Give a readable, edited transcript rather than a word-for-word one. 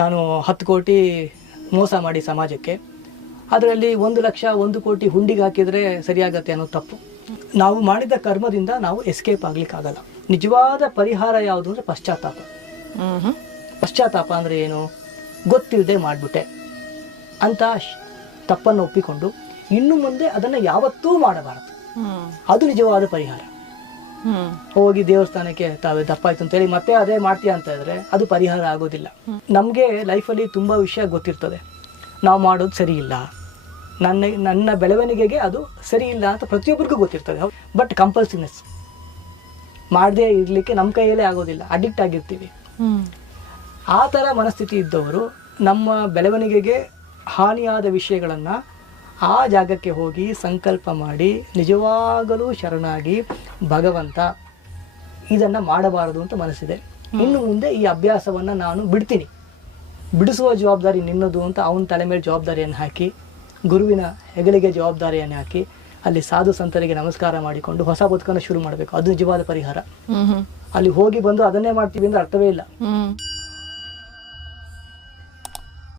ನಾನು 10 ಕೋಟಿ ಮೋಸ ಮಾಡಿ ಸಮಾಜಕ್ಕೆ, ಅದರಲ್ಲಿ 1 ಲಕ್ಷ 1 ಕೋಟಿ ಹುಂಡಿಗೆ ಹಾಕಿದರೆ ಸರಿಯಾಗತ್ತೆ ಅನ್ನೋ ತಪ್ಪು. ನಾವು ಮಾಡಿದ ಕರ್ಮದಿಂದ ನಾವು ಎಸ್ಕೇಪ್ ಆಗ್ಲಿಕ್ಕಾಗಲ್ಲ. ನಿಜವಾದ ಪರಿಹಾರ ಯಾವುದು ಅಂದರೆ ಪಶ್ಚಾತ್ತಾಪ. ಪಶ್ಚಾತ್ತಾಪ ಅಂದರೆ ಏನು? ಗೊತ್ತಿಲ್ಲದೆ ಮಾಡಿಬಿಟ್ಟೆ ಅಂತ ತಪ್ಪನ್ನು ಒಪ್ಪಿಕೊಂಡು ಇನ್ನು ಮುಂದೆ ಅದನ್ನು ಯಾವತ್ತೂ ಮಾಡಬಾರದು. ಅದು ನಿಜವಾದ ಪರಿಹಾರ. ಹೋಗಿ ದೇವಸ್ಥಾನಕ್ಕೆ ತಾವೇ ದಪ್ಪಾಯ್ತು ಅಂತೇಳಿ ಮತ್ತೆ ಅದೇ ಮಾಡ್ತೀಯ ಅಂತ ಇದ್ರೆ ಅದು ಪರಿಹಾರ ಆಗೋದಿಲ್ಲ. ನಮಗೆ ಲೈಫಲ್ಲಿ ತುಂಬ ವಿಷಯ ಗೊತ್ತಿರ್ತದೆ, ನಾವು ಮಾಡೋದು ಸರಿ ಇಲ್ಲ, ನನ್ನ ಬೆಳವಣಿಗೆಗೆ ಅದು ಸರಿ ಇಲ್ಲ ಅಂತ ಪ್ರತಿಯೊಬ್ಬರಿಗೂ ಗೊತ್ತಿರ್ತದೆ. ಬಟ್ ಕಂಪಲ್ಸಿವ್ನೆಸ್ ಮಾಡದೇ ಇರಲಿಕ್ಕೆ ನಮ್ಮ ಕೈಯಲ್ಲೇ ಆಗೋದಿಲ್ಲ, ಅಡಿಕ್ಟ್ ಆಗಿರ್ತೀವಿ. ಆ ಥರ ಮನಸ್ಥಿತಿ ಇದ್ದವರು ನಮ್ಮ ಬೆಳವಣಿಗೆಗೆ ಹಾನಿಯಾದ ವಿಷಯಗಳನ್ನು ಆ ಜಾಗಕ್ಕೆ ಹೋಗಿ ಸಂಕಲ್ಪ ಮಾಡಿ ನಿಜವಾಗಲೂ ಶರಣಾಗಿ ಭಗವಂತ ಇದನ್ನು ಮಾಡಬಾರದು ಅಂತ ಮನಸ್ಸಿದೆ, ಇನ್ನು ಮುಂದೆ ಈ ಅಭ್ಯಾಸವನ್ನು ನಾನು ಬಿಡ್ತೀನಿ, ಬಿಡಿಸುವ ಜವಾಬ್ದಾರಿ ನಿನ್ನದು ಅಂತ ಅವನ ತಲೆ ಮೇಲೆ ಜವಾಬ್ದಾರಿಯನ್ನು ಹಾಕಿ, ಗುರುವಿನ ಹೆಗಲಿಗೆ ಜವಾಬ್ದಾರಿಯನ್ನು ಹಾಕಿ ಅಲ್ಲಿ ಸಾಧು ಸಂತರಿಗೆ ನಮಸ್ಕಾರ ಮಾಡಿಕೊಂಡು ಹೊಸ ಬದುಕನ್ನು ಶುರು ಮಾಡಬೇಕು. ಅದು ನಿಜವಾದ ಪರಿಹಾರ. ಅಲ್ಲಿ ಹೋಗಿ ಬಂದು ಅದನ್ನೇ ಮಾಡ್ತೀವಿ ಅಂದ್ರೆ ಅರ್ಥವೇ ಇಲ್ಲ.